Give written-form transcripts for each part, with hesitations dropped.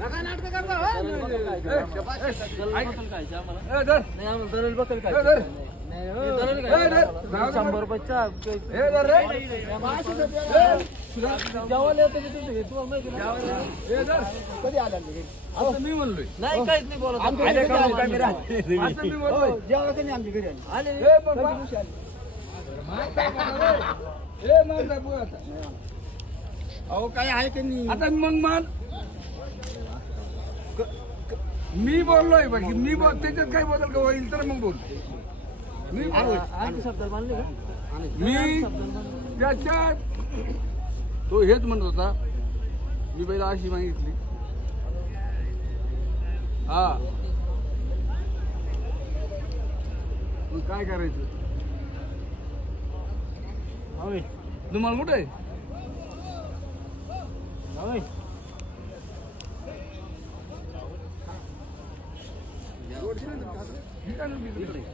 नका नाटक करता हो. ₹100 कधी आला असं मी म्हणलोय. नाही काहीच नाही बोलत. असं मी म्हणलोय. जेव्हा कधी आमच्या घरी आले अहो काय आहे की नाही. आता मग मी बोललोय बाकी मी त्याच्यात काही बदल का होईल तर मग बोल. मी शब्द मानले का त्याच्या तो हेच म्हणत होता मी पहिला अशी मागितली. हा मग काय करायचं तुम्हाला कुठे आहे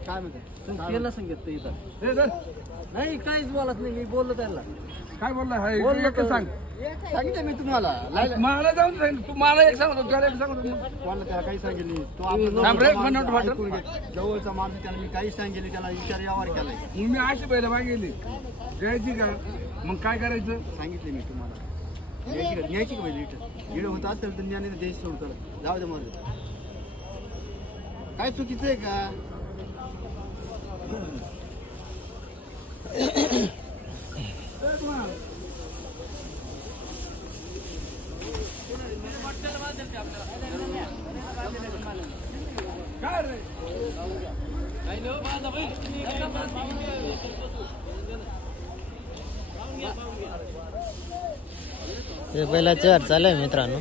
काय म्हणते केलं सांगितलं इथं हे सर नाही काहीच बोलत नाही. मी बोललो त्याला काय बोलला हाय बोललो एक सांग सांगितलं मी तुम्हाला मला जाऊन सांग तू मला एक सांगतो त्याला एक सांगतो कोणाला त्याला काही सांगितलं तो थांब रे, जवळचा माणूस त्याला मी काही सांगितले त्याला विचार यावर केलाय. मग मी अशी पहिला मागितली द्यायची का मग काय करायचं सांगितले मी तुम्हाला न्यायची का पाहिजे इकडे होत असेल तर ज्ञाने द्यायची सोड कर जाऊ दे माझं काय चुकीचं आहे का. काय रे हे पहिला चर चालू आहे मित्रांनो.